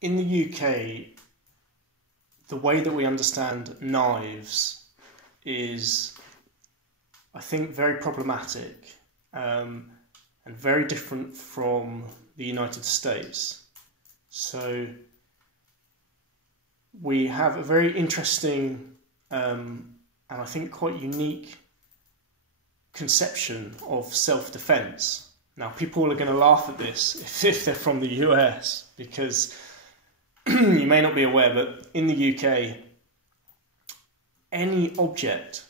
in the UK, the way that we understand knives is, I think, very problematic and very different from the United States. So we have a very interesting and I think quite unique conception of self-defense. Now, people are going to laugh at this if they're from the US, because you may not be aware, but in the UK, any object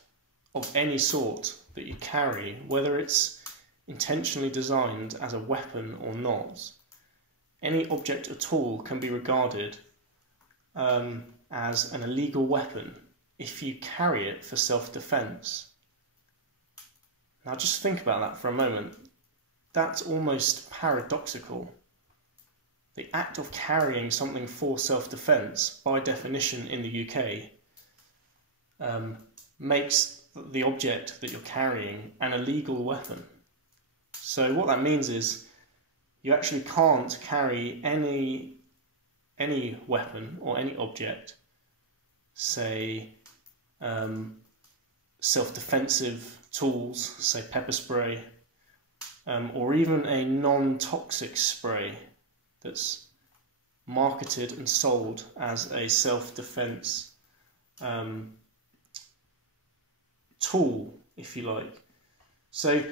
of any sort that you carry, whether it's intentionally designed as a weapon or not, any object at all can be regarded as an illegal weapon if you carry it for self-defense. Now just think about that for a moment. That's almost paradoxical. The act of carrying something for self-defense, by definition in the UK, makes the object that you're carrying an illegal weapon. So what that means is you actually can't carry any weapon or any object, say self-defensive tools, say pepper spray, or even a non-toxic spray that's marketed and sold as a self-defense tool, if you like. So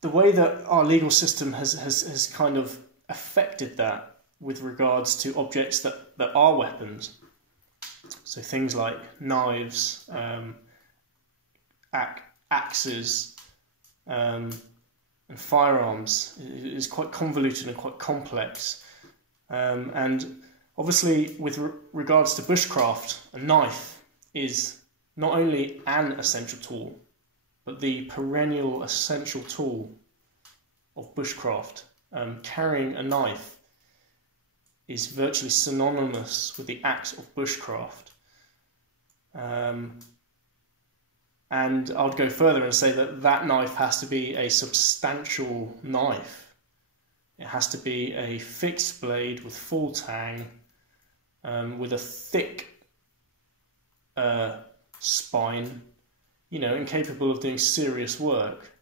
the way that our legal system has kind of affected that with regards to objects that are weapons, so things like knives, axes, and firearms, is quite convoluted and quite complex. And obviously with regards to bushcraft, a knife is not only an essential tool, but the perennial essential tool of bushcraft. Carrying a knife is virtually synonymous with the act of bushcraft. And I would go further and say that that knife has to be a substantial knife. It has to be a fixed blade with full tang, with a thick spine, you know, incapable of doing serious work.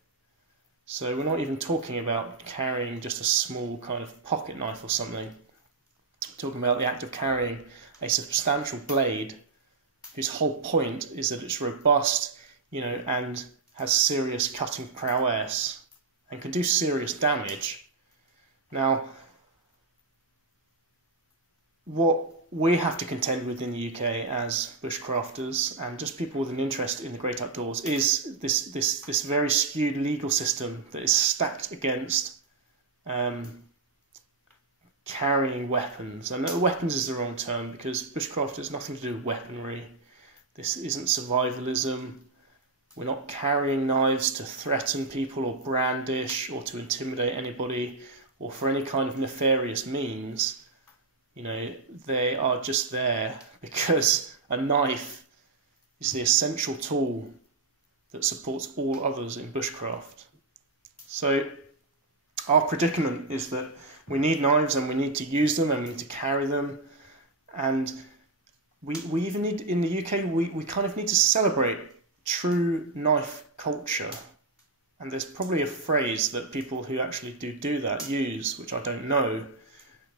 So we're not even talking about carrying just a small kind of pocket knife or something. We're talking about the act of carrying a substantial blade whose whole point is that it's robust, you know, and has serious cutting prowess and can do serious damage. Now, what we have to contend with in the UK as bushcrafters and just people with an interest in the great outdoors is this very skewed legal system that is stacked against carrying weapons. And weapons is the wrong term, because bushcraft has nothing to do with weaponry. This isn't survivalism. We're not carrying knives to threaten people or brandish or to intimidate anybody or for any kind of nefarious means. You know, they are just there because a knife is the essential tool that supports all others in bushcraft. So our predicament is that we need knives and we need to use them and we need to carry them. And we even need, in the UK, we kind of need to celebrate true knife culture. And there's probably a phrase that people who actually do that use, which I don't know,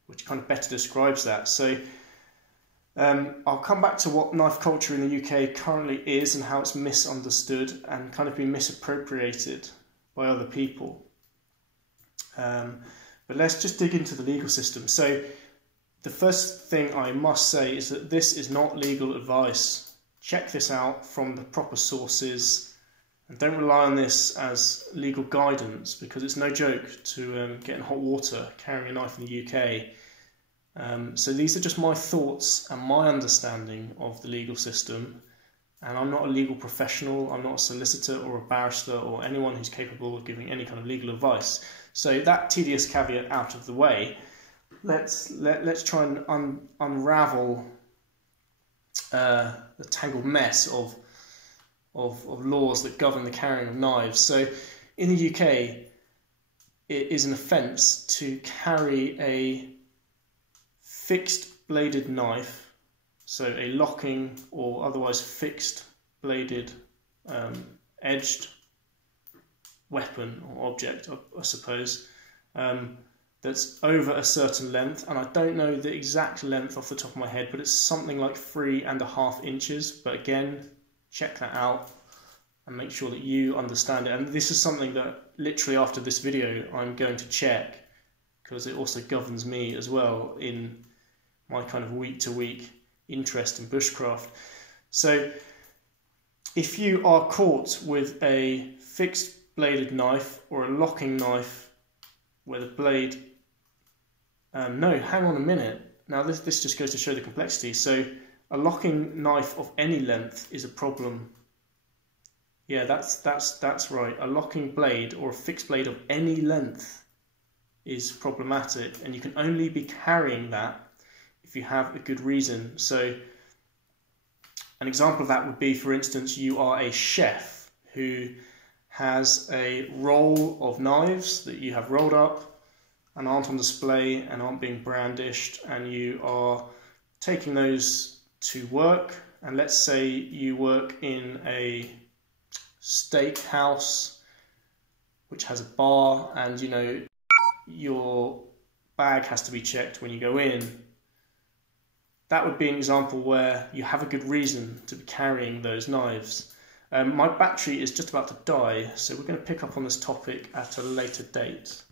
which kind of better describes that. So I'll come back to what knife culture in the UK currently is and how it's misunderstood and kind of been misappropriated by other people. But let's just dig into the legal system. So the first thing I must say is that this is not legal advice. Check this out from the proper sources and don't rely on this as legal guidance, because it's no joke to get in hot water carrying a knife in the UK. So these are just my thoughts and my understanding of the legal system, and I'm not a legal professional, I'm not a solicitor or a barrister or anyone who's capable of giving any kind of legal advice. So that tedious caveat out of the way, let's try and unravel the tangled mess of laws that govern the carrying of knives. So in the UK, it is an offence to carry a fixed bladed knife, so a locking or otherwise fixed bladed edged weapon or object, I suppose, that's over a certain length, and I don't know the exact length off the top of my head, but it's something like 3.5 inches. But again, check that out and make sure that you understand it. And this is something that literally after this video I'm going to check, because it also governs me as well in my kind of week-to-week interest in bushcraft. So if you are caught with a fixed bladed knife or a locking knife where the blade... no, hang on a minute. Now this just goes to show the complexity. So a locking knife of any length is a problem. Yeah, that's right. A locking blade or a fixed blade of any length is problematic, and you can only be carrying that if you have a good reason. So an example of that would be, for instance, you are a chef who has a roll of knives that you have rolled up and aren't on display and aren't being brandished, and you are taking those to work. And let's say you work in a steakhouse which has a bar, and you know your bag has to be checked when you go in. That would be an example where you have a good reason to be carrying those knives. My battery is just about to die, so we're going to pick up on this topic at a later date.